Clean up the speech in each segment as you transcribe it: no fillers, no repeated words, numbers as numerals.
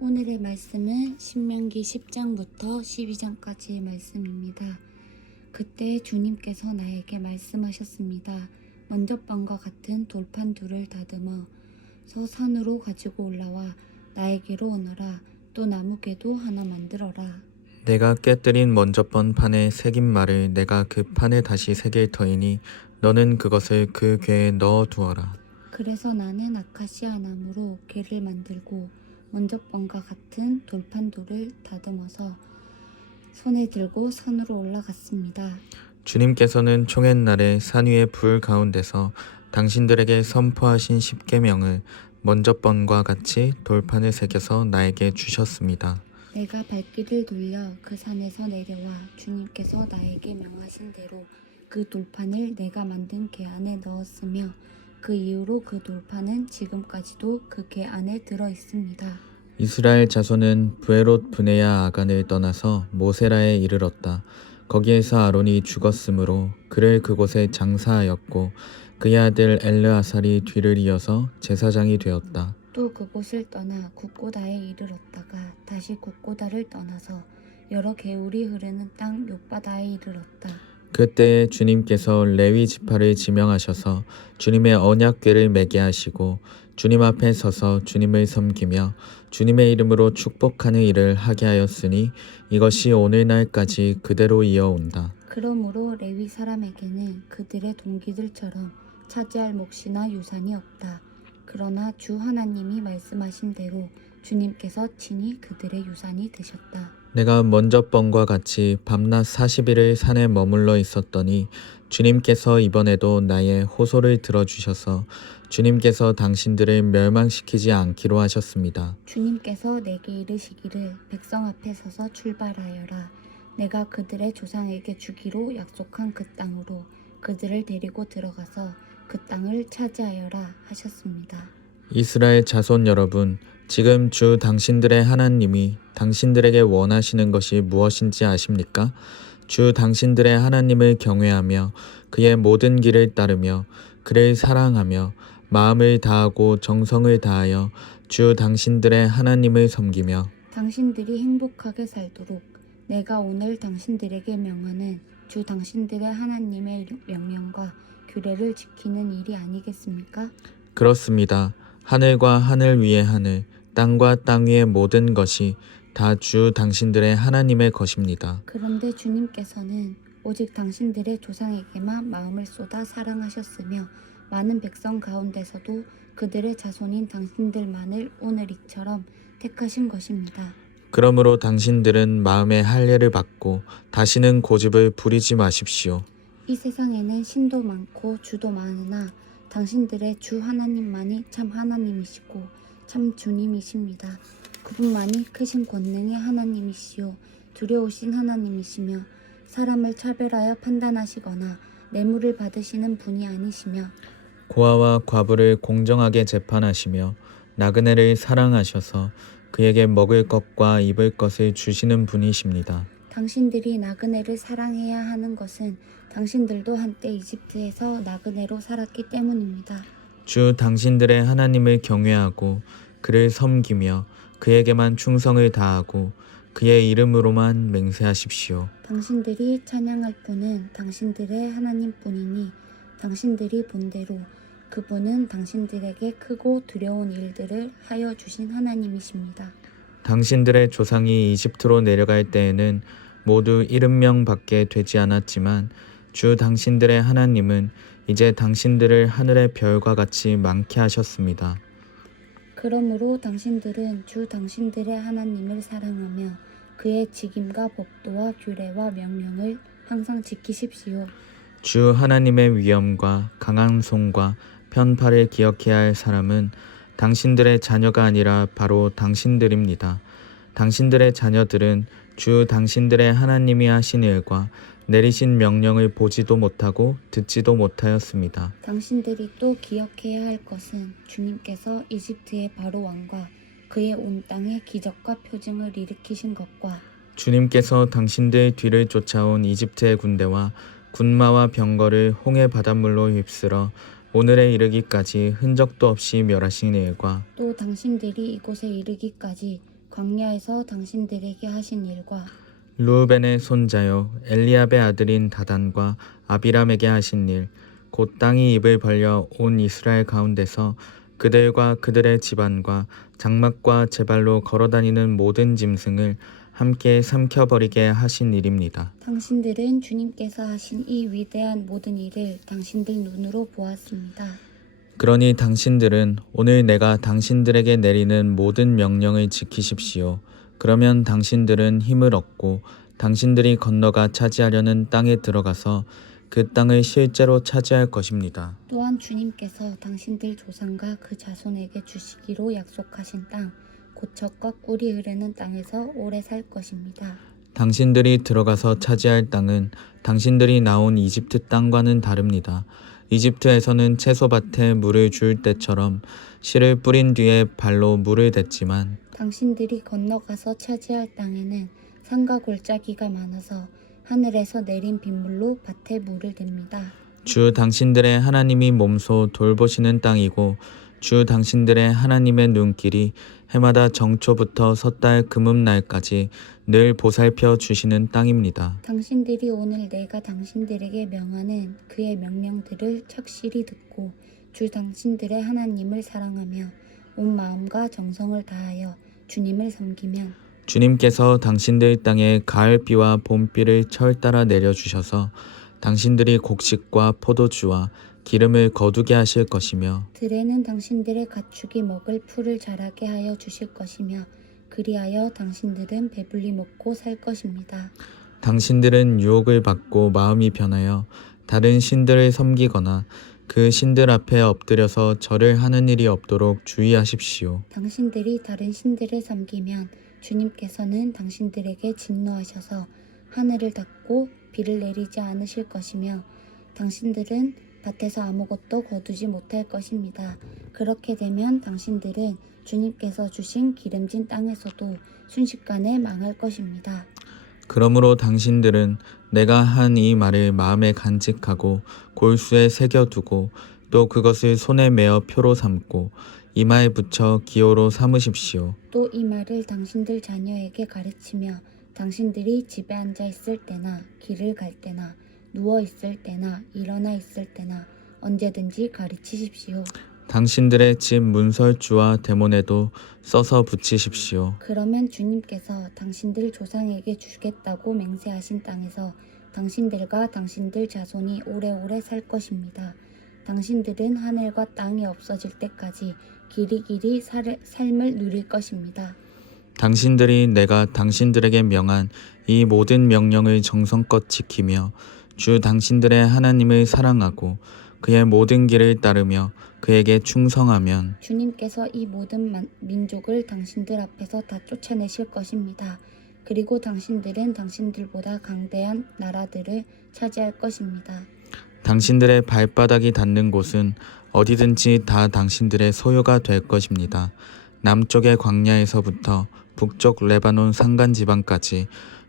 오늘의 말씀은 신명기 10장부터 12장까지의 말씀입니다. 그때 주님께서 나에게 말씀하셨습니다. 먼저번과 같은 돌판 둘을 다듬어서 산으로 가지고 올라와 나에게로 오너라. 또 나무궤도 하나 만들어라. 내가 깨뜨린 먼저번 판에 새긴 말을 내가 그 판에 다시 새길 터이니 너는 그것을 그 궤에 넣어 두어라. 그래서 나는 아카시아 나무로 궤를 만들고 먼저번과 같은 돌판 돌을 다듬어서 손에 들고 산으로 올라갔습니다. 주님께서는 총회날에 산 위의 불 가운데서 당신들에게 선포하신 십계명을 먼저번과 같이 돌판에 새겨서 나에게 주셨습니다. 내가 발길을 돌려 그 산에서 내려와 주님께서 나에게 명하신 대로 그 돌판을 내가 만든 궤 안에 넣었으며 그 이후로 그 돌판은 지금까지도 그 궤 안에 들어 있습니다. 이스라엘 자손은 브에롯 브네야 아간을 떠나서 모세라에 이르렀다. 거기에서 아론이 죽었으므로 그를 그곳에 장사하였고 그의 아들 엘르아살이 뒤를 이어서 제사장이 되었다. 또 그곳을 떠나 굿고다에 이르렀다가 다시 굿고다를 떠나서 여러 개울이 흐르는 땅 욥바다에 이르렀다. 그때에 주님께서 레위 지파를 지명하셔서 주님의 언약궤를 매게 하시고 주님 앞에 서서 주님을 섬기며 주님의 이름으로 축복하는 일을 하게 하였으니 이것이 오늘날까지 그대로 이어온다. 그러므로 레위 사람에게는 그들의 동기들처럼 차지할 몫이나 유산이 없다. 그러나 주 하나님이 말씀하신 대로 주님께서 친히 그들의 유산이 되셨다. 내가 먼저번과 같이 밤낮 40일을 산에 머물러 있었더니 주님께서 이번에도 나의 호소를 들어주셔서 주님께서 당신들을 멸망시키지 않기로 하셨습니다. 주님께서 내게 이르시기를 백성 앞에 서서 출발하여라. 내가 그들의 조상에게 주기로 약속한 그 땅으로 그들을 데리고 들어가서 그 땅을 차지하여라 하셨습니다. 이스라엘 자손 여러분, 지금 주 당신들의 하나님이 당신들에게 원하시는 것이 무엇인지 아십니까? 주 당신들의 하나님을 경외하며 그의 모든 길을 따르며 그를 사랑하며 마음을 다하고 정성을 다하여 주 당신들의 하나님을 섬기며 당신들이 행복하게 살도록 내가 오늘 당신들에게 명하는 주 당신들의 하나님의 명령과 규례를 지키는 일이 아니겠습니까? 그렇습니다. 하늘과 하늘 위의 하늘, 땅과 땅 위의 모든 것이 다 주 당신들의 하나님의 것입니다. 그런데 주님께서는 오직 당신들의 조상에게만 마음을 쏟아 사랑하셨으며 많은 백성 가운데서도 그들의 자손인 당신들만을 오늘 이처럼 택하신 것입니다. 그러므로 당신들은 마음의 할례를 받고 다시는 고집을 부리지 마십시오. 이 세상에는 신도 많고 주도 많으나 당신들의 주 하나님만이 참 하나님이시고 참 주님이십니다. 그분만이 크신 권능의 하나님이시요 두려우신 하나님이시며 사람을 차별하여 판단하시거나 뇌물을 받으시는 분이 아니시며 고아와 과부를 공정하게 재판하시며 나그네를 사랑하셔서 그에게 먹을 것과 입을 것을 주시는 분이십니다. 당신들이 나그네를 사랑해야 하는 것은 당신들도 한때 이집트에서 나그네로 살았기 때문입니다. 주 당신들의 하나님을 경외하고 그를 섬기며 그에게만 충성을 다하고 그의 이름으로만 맹세하십시오. 당신들이 찬양할 분은 당신들의 하나님뿐이니 당신들이 본대로 그분은 당신들에게 크고 두려운 일들을 하여 주신 하나님이십니다. 당신들의 조상이 이집트로 내려갈 때에는 모두 70명밖에 되지 않았지만 주 당신들의 하나님은 이제 당신들을 하늘의 별과 같이 많게 하셨습니다. 그러므로 당신들은 주 당신들의 하나님을 사랑하며 그의 직임과 법도와 규례와 명령을 항상 지키십시오. 주 하나님의 위엄과 강한 손과 편팔을 기억해야 할 사람은 당신들의 자녀가 아니라 바로 당신들입니다. 당신들의 자녀들은 주 당신들의 하나님이 하신 일과 내리신 명령을 보지도 못하고 듣지도 못하였습니다. 당신들이 또 기억해야 할 것은 주님께서 이집트의 바로 왕과 그의 온 땅에 기적과 표징을 일으키신 것과 주님께서 당신들 뒤를 쫓아온 이집트의 군대와 군마와 병거를 홍해 바닷물로 휩쓸어 오늘에 이르기까지 흔적도 없이 멸하신 일과 또 당신들이 이곳에 이르기까지 광야에서 당신들에게 하신 일과 르우벤의 손자요 엘리압의 아들인 다단과 아비람에게 하신 일, 곧 땅이 입을 벌려 온 이스라엘 가운데서 그들과 그들의 집안과 장막과 제발로 걸어다니는 모든 짐승을 함께 삼켜버리게 하신 일입니다. 당신들은 주님께서 하신 이 위대한 모든 일을 당신들 눈으로 보았습니다. 그러니 당신들은 오늘 내가 당신들에게 내리는 모든 명령을 지키십시오. 그러면 당신들은 힘을 얻고 당신들이 건너가 차지하려는 땅에 들어가서 그 땅을 실제로 차지할 것입니다. 또한 주님께서 당신들 조상과 그 자손에게 주시기로 약속하신 땅, 곧 젖과 꿀이 흐르는 땅에서 오래 살 것입니다. 당신들이 들어가서 차지할 땅은 당신들이 나온 이집트 땅과는 다릅니다. 이집트에서는 채소밭에 물을 줄 때처럼 씨를 뿌린 뒤에 발로 물을 댔지만 당신들이 건너가서 차지할 땅에는 산과 골짜기가 많아서 하늘에서 내린 빗물로 밭에 물을 댑니다. 주 당신들의 하나님이 몸소 돌보시는 땅이고 주 당신들의 하나님의 눈길이 해마다 정초부터 섣달 금음날까지 늘 보살펴 주시는 땅입니다. 당신들이 오늘 내가 당신들에게 명하는 그의 명령들을 착실히 듣고 주 당신들의 하나님을 사랑하며 온 마음과 정성을 다하여 주님을 섬기면 주님께서 당신들 땅에 가을비와 봄비를 철 따라 내려주셔서 당신들이 곡식과 포도주와 기름을 거두게 하실 것이며 들에는 당신들의 가축이 먹을 풀을 자라게 하여 주실 것이며 그리하여 당신들은 배불리 먹고 살 것입니다. 당신들은 유혹을 받고 마음이 변하여 다른 신들을 섬기거나 그 신들 앞에 엎드려서 절을 하는 일이 없도록 주의하십시오. 당신들이 다른 신들을 섬기면 주님께서는 당신들에게 진노하셔서 하늘을 닫고 비를 내리지 않으실 것이며 당신들은 밭에서 아무것도 거두지 못할 것입니다. 그렇게 되면 당신들은 주님께서 주신 기름진 땅에서도 순식간에 망할 것입니다. 그러므로 당신들은 내가 한 이 말을 마음에 간직하고 골수에 새겨두고 또 그것을 손에 메어 표로 삼고 이마에 붙여 기호로 삼으십시오. 또 이 말을 당신들 자녀에게 가르치며 당신들이 집에 앉아 있을 때나 길을 갈 때나 누워 있을 때나 일어나 있을 때나 언제든지 가르치십시오. 당신들의 집 문설주와 대문에도 써서 붙이십시오. 그러면 주님께서 당신들 조상에게 주겠다고 맹세하신 땅에서 당신들과 당신들 자손이 오래오래 살 것입니다. 당신들은 하늘과 땅이 없어질 때까지 길이길이 삶을 누릴 것입니다. 당신들이 내가 당신들에게 명한 이 모든 명령을 정성껏 지키며 주 당신들의 하나님을 사랑하고 그의 모든 길을 따르며 그에게 충성하면 주님께서 이 모든 민족을 당신들 앞에서 다 쫓아내실 것입니다. 그리고 당신들은 당신들보다 강대한 나라들을 차지할 것입니다. 당신들의 발바닥이 닿는 곳은 어디든지 다 당신들의 소유가 될 것입니다. 남쪽의 광야에서부터 북쪽 레바논 산간지방까지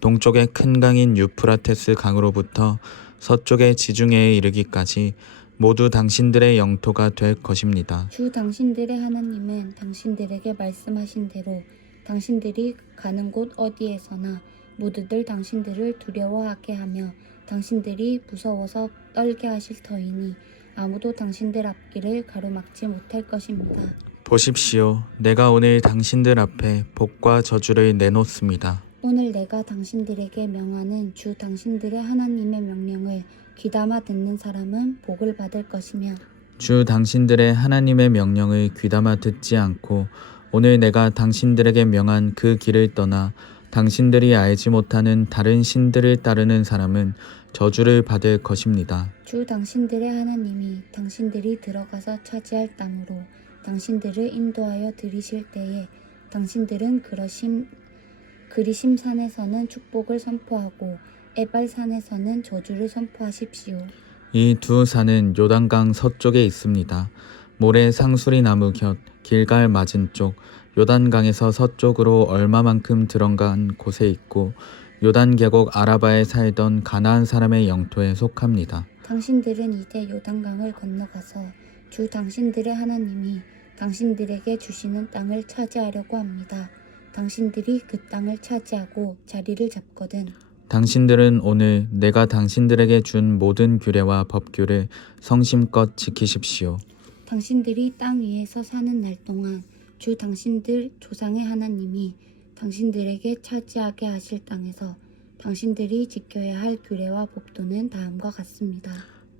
동쪽의 큰 강인 유프라테스 강으로부터 서쪽의 지중해에 이르기까지 모두 당신들의 영토가 될 것입니다. 주 당신들의 하나님은 당신들에게 말씀하신 대로 당신들이 가는 곳 어디에서나 모두들 당신들을 두려워하게 하며 당신들이 무서워서 떨게 하실 터이니 아무도 당신들 앞길을 가로막지 못할 것입니다. 보십시오. 내가 오늘 당신들 앞에 복과 저주를 내놓습니다. 오늘 내가 당신들에게 명하는 주 당신들의 하나님의 명령을 귀담아 듣는 사람은 복을 받을 것이며 주 당신들의 하나님의 명령을 귀담아 듣지 않고 오늘 내가 당신들에게 명한 그 길을 떠나 당신들이 알지 못하는 다른 신들을 따르는 사람은 저주를 받을 것입니다. 주 당신들의 하나님이 당신들이 들어가서 차지할 땅으로 당신들을 인도하여 들이실 때에 당신들은 그리심 산에서는 축복을 선포하고 에발 산에서는 저주를 선포하십시오. 이 두 산은 요단강 서쪽에 있습니다. 모래 상수리 나무 곁 길갈 맞은쪽 요단강에서 서쪽으로 얼마만큼 들어간 곳에 있고 요단 계곡 아라바에 살던 가나안 사람의 영토에 속합니다. 당신들은 이제 요단강을 건너가서 주 당신들의 하나님이 당신들에게 주시는 땅을 차지하려고 합니다. 당신들이 그 땅을 차지하고 자리를 잡거든. 당신들은 오늘 내가 당신들에게 준 모든 규례와 법규를 성심껏 지키십시오. 당신들이 땅 위에서 사는 날 동안 주 당신들 조상의 하나님이 당신들에게 차지하게 하실 땅에서 당신들이 지켜야 할 규례와 법도는 다음과 같습니다.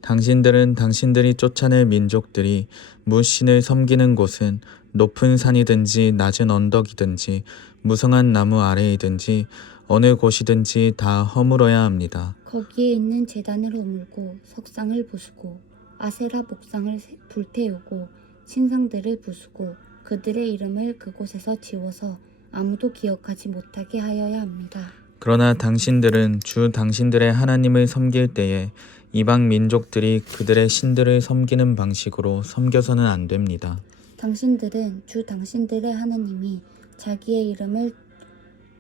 당신들은 당신들이 쫓아낼 민족들이 무신을 섬기는 곳은 높은 산이든지 낮은 언덕이든지 무성한 나무 아래이든지 어느 곳이든지 다 허물어야 합니다. 거기에 있는 제단을 허물고 석상을 부수고 아세라 목상을 불태우고 신상들을 부수고 그들의 이름을 그곳에서 지워서 아무도 기억하지 못하게 하여야 합니다. 그러나 당신들은 주 당신들의 하나님을 섬길 때에 이방 민족들이 그들의 신들을 섬기는 방식으로 섬겨서는 안 됩니다. 당신들은 주 당신들의 하나님이 자기의 이름을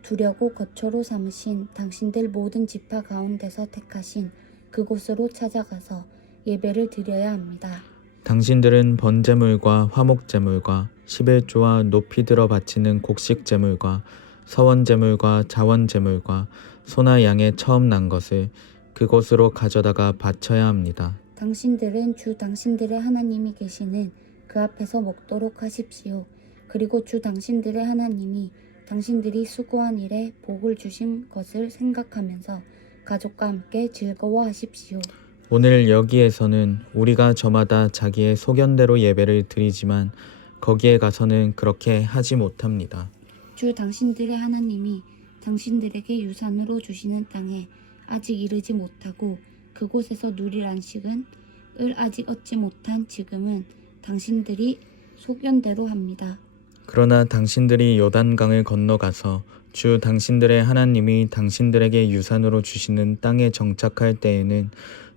두려고 거처로 삼으신 당신들 모든 지파 가운데서 택하신 그곳으로 찾아가서 예배를 드려야 합니다. 당신들은 번제물과 화목제물과 11조와 높이 들어 바치는 곡식제물과 서원제물과 자원제물과 소나 양의 처음 난 것을 그곳으로 가져다가 바쳐야 합니다. 당신들은 주 당신들의 하나님이 계시는 그 앞에서 먹도록 하십시오. 그리고 주 당신들의 하나님이 당신들이 수고한 일에 복을 주신 것을 생각하면서 가족과 함께 즐거워하십시오. 오늘 여기에서는 우리가 저마다 자기의 소견대로 예배를 드리지만 거기에 가서는 그렇게 하지 못합니다. 주 당신들의 하나님이 당신들에게 유산으로 주시는 땅에 아직 이르지 못하고 그곳에서 누릴 안식은 아직 얻지 못한 지금은 당신들이 소견대로 합니다. 그러나 당신들이 요단강을 건너가서 주 당신들의 하나님이 당신들에게 유산으로 주시는 땅에 정착할 때에는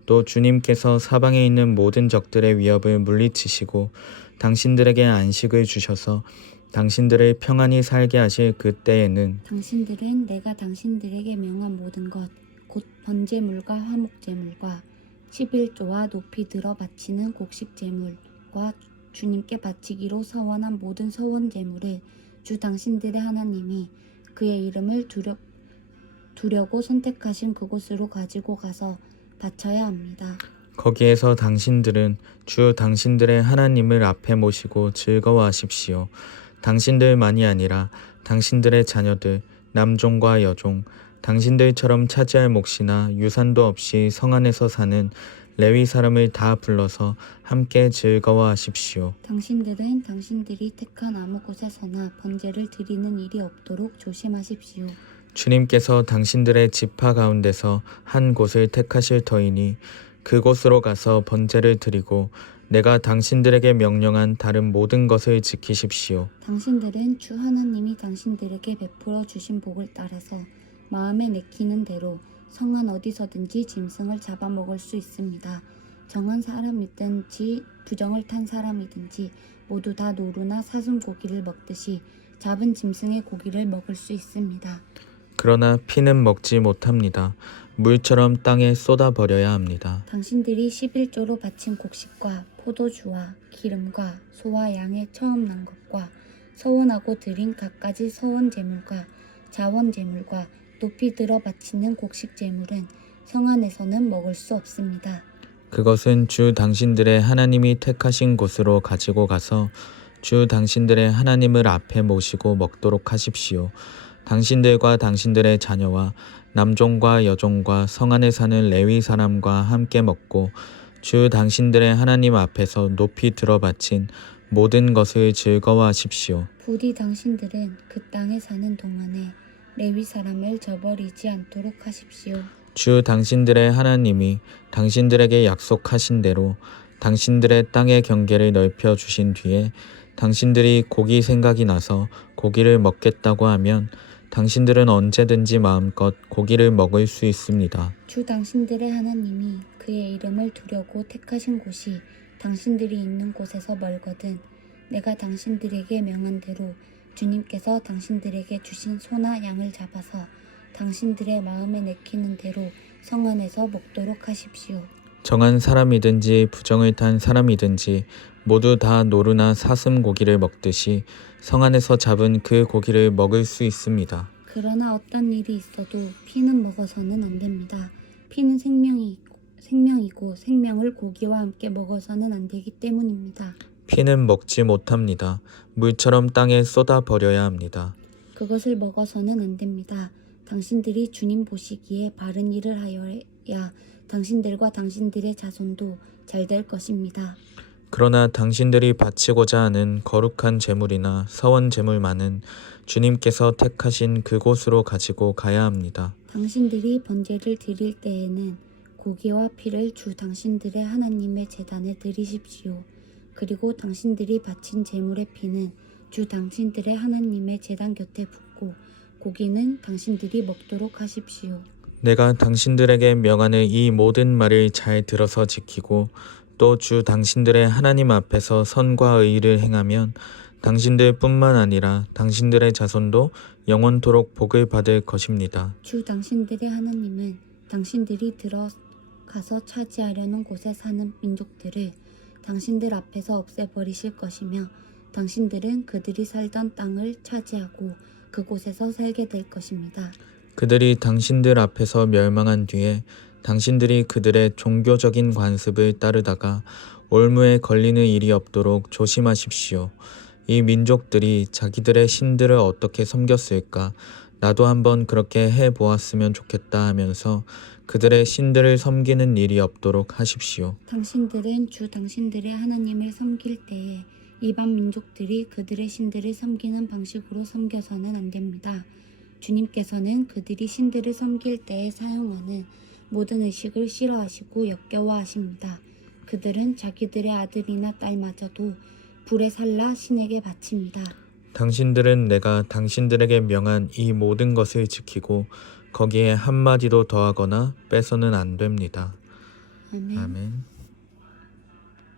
또 주님께서 사방에 있는 모든 적들의 위협을 물리치시고 당신들에게 안식을 주셔서 당신들을 평안히 살게 하실 그때에는 당신들은 내가 당신들에게 명한 모든 것 곧 번제물과 화목제물과 11조와 높이 들어 바치는 곡식제물과 주님께 바치기로 서원한 모든 서원제물을 주 당신들의 하나님이 그의 이름을 두려고 선택하신 그곳으로 가지고 가서 바쳐야 합니다. 거기에서 당신들은 주 당신들의 하나님을 앞에 모시고 즐거워하십시오. 당신들만이 아니라 당신들의 자녀들, 남종과 여종, 당신들처럼 차지할 몫이나 유산도 없이 성 안에서 사는 레위 사람을 다 불러서 함께 즐거워하십시오. 당신들은 당신들이 택한 아무 곳에서나 번제를 드리는 일이 없도록 조심하십시오. 주님께서 당신들의 지파 가운데서 한 곳을 택하실 터이니 그곳으로 가서 번제를 드리고 내가 당신들에게 명령한 다른 모든 것을 지키십시오. 당신들은 주 하나님이 당신들에게 베풀어 주신 복을 따라서 마음에 내키는 대로 성안 어디서든지 짐승을 잡아먹을 수 있습니다. 정한 사람이든지 부정을 탄 사람이든지 모두 다 노루나 사슴 고기를 먹듯이 잡은 짐승의 고기를 먹을 수 있습니다. 그러나 피는 먹지 못합니다. 물처럼 땅에 쏟아버려야 합니다. 당신들이 11조로 바친 곡식과 포도주와 기름과 소와 양의 처음 난 것과 서원하고 드린 갖가지 서원제물과 자원제물과 높이 들어 바치는 곡식제물은 성 안에서는 먹을 수 없습니다. 그것은 주 당신들의 하나님이 택하신 곳으로 가지고 가서 주 당신들의 하나님을 앞에 모시고 먹도록 하십시오. 당신들과 당신들의 자녀와 남종과 여종과 성 안에 사는 레위 사람과 함께 먹고 주 당신들의 하나님 앞에서 높이 들어 바친 모든 것을 즐거워하십시오. 부디 당신들은 그 땅에 사는 동안에 레위 사람을 저버리지 않도록 하십시오. 주 당신들의 하나님이 당신들에게 약속하신 대로 당신들의 땅의 경계를 넓혀 주신 뒤에 당신들이 고기 생각이 나서 고기를 먹겠다고 하면 당신들은 언제든지 마음껏 고기를 먹을 수 있습니다. 주 당신들의 하나님이 그의 이름을 두려고 택하신 곳이 당신들이 있는 곳에서 멀거든 내가 당신들에게 명한 대로 주님께서 당신들에게 주신 소나 양을 잡아서 당신들의 마음에 내키는 대로 성 안에서 먹도록 하십시오. 정한 사람이든지 부정을 탄 사람이든지 모두 다 노루나 사슴 고기를 먹듯이 성 안에서 잡은 그 고기를 먹을 수 있습니다. 그러나 어떤 일이 있어도 피는 먹어서는 안 됩니다. 피는 생명이고 생명을 고기와 함께 먹어서는 안 되기 때문입니다. 피는 먹지 못합니다. 물처럼 땅에 쏟아 버려야 합니다. 그것을 먹어서는 안 됩니다. 당신들이 주님 보시기에 바른 일을 하여야 당신들과 당신들의 자손도 잘 될 것입니다. 그러나 당신들이 바치고자 하는 거룩한 제물이나 서원 제물만은 주님께서 택하신 그곳으로 가지고 가야 합니다. 당신들이 번제를 드릴 때에는 고기와 피를 주 당신들의 하나님의 제단에 드리십시오. 그리고 당신들이 바친 제물의 피는 주 당신들의 하나님의 제단 곁에 붓고 고기는 당신들이 먹도록 하십시오. 내가 당신들에게 명하는 이 모든 말을 잘 들어서 지키고 또 주 당신들의 하나님 앞에서 선과 의를 행하면 당신들뿐만 아니라 당신들의 자손도 영원토록 복을 받을 것입니다. 주 당신들의 하나님은 당신들이 들어가서 차지하려는 곳에 사는 민족들을 당신들 앞에서 없애버리실 것이며 당신들은 그들이 살던 땅을 차지하고 그곳에서 살게 될 것입니다. 그들이 당신들 앞에서 멸망한 뒤에 당신들이 그들의 종교적인 관습을 따르다가 올무에 걸리는 일이 없도록 조심하십시오. 이 민족들이 자기들의 신들을 어떻게 섬겼을까? 나도 한번 그렇게 해보았으면 좋겠다 하면서 그들의 신들을 섬기는 일이 없도록 하십시오. 당신들은 주 당신들의 하나님을 섬길 때에 이방 민족들이 그들의 신들을 섬기는 방식으로 섬겨서는 안 됩니다. 주님께서는 그들이 신들을 섬길 때에 사용하는 모든 의식을 싫어하시고 역겨워하십니다. 그들은 자기들의 아들이나 딸마저도 불에 살라 신에게 바칩니다. 당신들은 내가 당신들에게 명한 이 모든 것을 지키고 거기에 한마디도 더하거나 빼서는 안 됩니다. 아멘. 아멘.